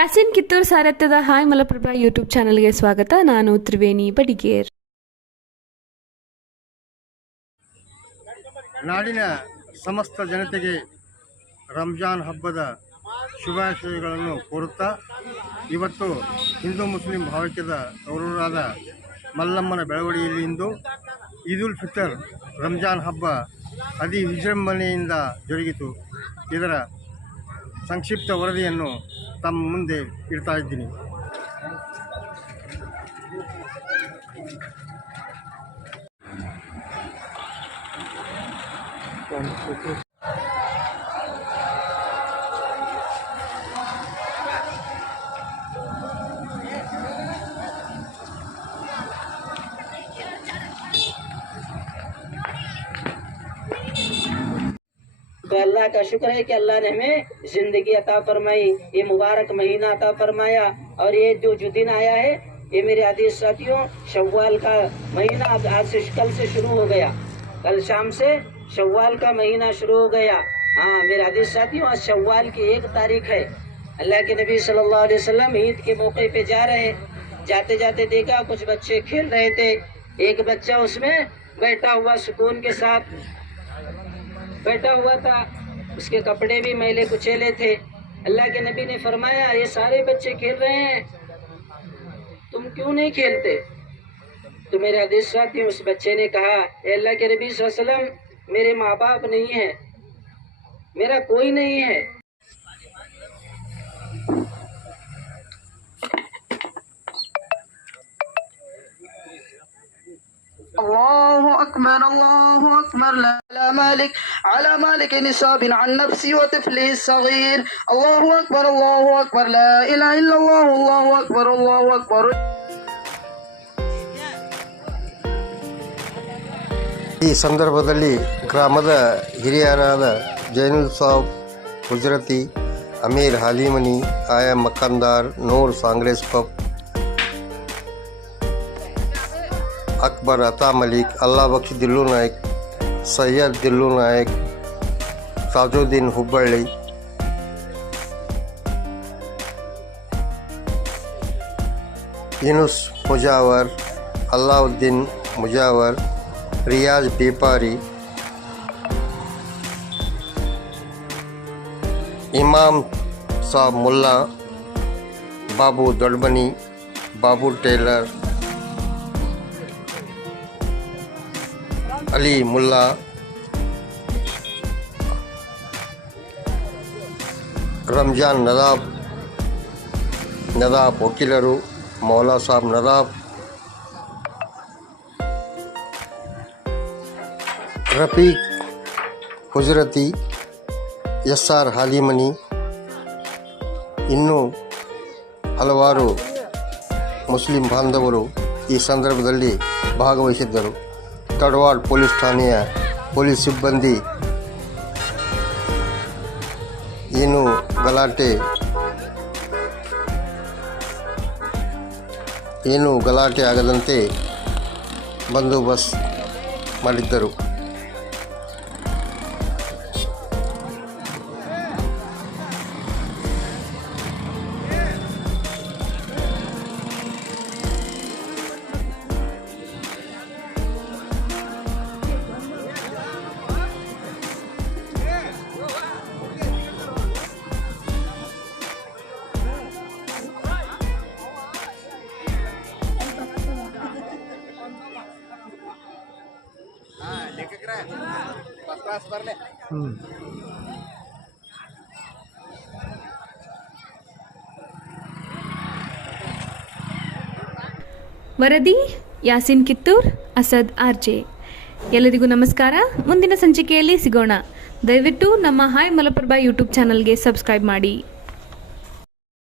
Yasin Kittur ಸಾರಥ್ಯದ hi Malaprabha YouTube ಚಾನಲ್ಗೆ ಸ್ವಾಗತ. ನಾನು ತ್ರಿವೇಣಿ ಬಡಿಗೇರ್. ನಾಡಿನ ಸಮಸ್ತ ಜನತೆಗೆ ರಂಜಾನ್ ಹಬ್ಬದ ಶುಭಾಶಯಗಳನ್ನು ಕೋರುತ್ತಾ, ಇವತ್ತು ಹಿಂದೂ ಮುಸ್ಲಿಂ ಭಾವೈಕ್ಯದ ತವರೂರಾದ ಮಲ್ಲಮ್ಮನ ಬೆಳವಡಿಯಲ್ಲಿ ಇಂದು ಈದ್ ಉಲ್ ಫಿತರ್ ರಂಜಾನ್ ಹಬ್ಬ ಅತಿ ವಿಜೃಂಭಣೆಯಿಂದ ಜರುಗಿತು. ಇದರ ಸಂಕ್ಷಿಪ್ತ ವರದಿಯನ್ನು ತಮ್ಮ ಮುಂದೆ ಇಡ್ತಾ ಇದ್ದೀನಿ. तो अल्लाह का शुक्र है कि अल्लाह ने हमें जिंदगी अता फरमाई, ये मुबारक महीना अता फरमाया। और ये जो दिन आया है, ये मेरे आदिज साथियों शव्वाल का महीना आज से कल से शुरू हो गया। कल शाम से शव्वाल का महीना शुरू हो गया। हाँ मेरे आदिज साथियों, आज शव्वाल की 1 तारीख है। अल्लाह के नबी सल्लल्लाहु अलैहि वसल्लम ईद के मौके पे जा रहे, जाते जाते देखा कुछ बच्चे खेल रहे थे। एक बच्चा उसमें बैठा हुआ सुकून के साथ बैठा हुआ था, उसके कपड़े भी मैले कुचेले थे। अल्लाह के नबी ने फरमाया, ये सारे बच्चे खेल रहे हैं, तुम क्यों नहीं खेलते? तो मेरे हदीस साथी उस बच्चे ने कहा, अल्लाह के नबी सल्लल्लाहु अलैहि वसल्लम, मेरे माँ बाप नहीं है, मेरा कोई नहीं है। الله أكبر على مالك نصاب عن نفسي وطفله الصغير. الله أكبر لا إله إلا الله. الله أكبر. ಈ ಸಂದರ್ಭದಲ್ಲಿ ಗ್ರಾಮದ ಹಿರಿಯರಾದ ಜೈನುಲ್ ಸಾಬ್, ಗುಜರತಿ, ಅಮೀರ್ ಹಾಲಿಮನಿ, ಆಯಾ ಮಕ್ಕಂದಾರ್, ನೂರ್ ಕಾಂಗ್ರೆಸ್ ಪಬ್, ಅಕ್ಬರ್ ಅತಾ ಮಲಿಕ್, ಅಲ್ಲಾ ಬಕ್ಷ್ ದಿಲ್ಲು ನಾಯಕ್, ಸೈಯದ್ ದಿಲ್ಲು ನಾಯಕ್, ತಾಜುದ್ದೀನ್ ಹುಬ್ಬಳ್ಳಿ, ಯೂನುಸ್ ಮುಜಾವರ್, ಅಲ್ಲಾವುದ್ದೀನ್ ಮುಜಾವರ್, ರಿಯಾಜ್ ಪೀಪಾರಿ, ಇಮಾಮ್ ಸಾಬ್ ಮುಲ್ಲಾ, ಬಾಬು ದೊಡ್ಬನಿ, ಬಾಬು ಟೇಲರ್, ಅಲಿ ಮುಲ್ಲಾ, ರಂಜಾನ್ ನದಾಬ್ ವಕೀಲರು, ಮೌಲಾ ಸಾಬ್ ನದಾಬ್, ರಫೀಕ್ ಗುಜರತಿ, ಎಸ್.ಆರ್. ಹಾಲಿಮನಿ, ಇನ್ನೂ ಹಲವಾರು ಮುಸ್ಲಿಂ ಬಾಂಧವರು ಈ ಸಂದರ್ಭದಲ್ಲಿ ಭಾಗವಹಿಸಿದ್ದರು. ತಡವಾಡ್ ಪೊಲೀಸ್ ಠಾಣೆಯ ಪೊಲೀಸ್ ಸಿಬ್ಬಂದಿ ಏನು ಗಲಾಟೆ ಆಗದಂತೆ ಬಂದೋಬಸ್ತ್ ಮಾಡಿದ್ದರು. ವರದಿ ಯಾಸಿನ್ ಕಿತ್ತೂರ್, ಅಸದ್ ಆರ್ಜೆ. ಎಲ್ಲರಿಗೂ ನಮಸ್ಕಾರ. ಮುಂದಿನ ಸಂಚಿಕೆಯಲ್ಲಿ ಸಿಗೋಣ. ದಯವಿಟ್ಟು ನಮ್ಮ ಹಾಯ್ ಮಲಪ್ರಭಾ ಯೂಟ್ಯೂಬ್ ಚಾನಲ್ಗೆ ಸಬ್ಸ್ಕ್ರೈಬ್ ಮಾಡಿ.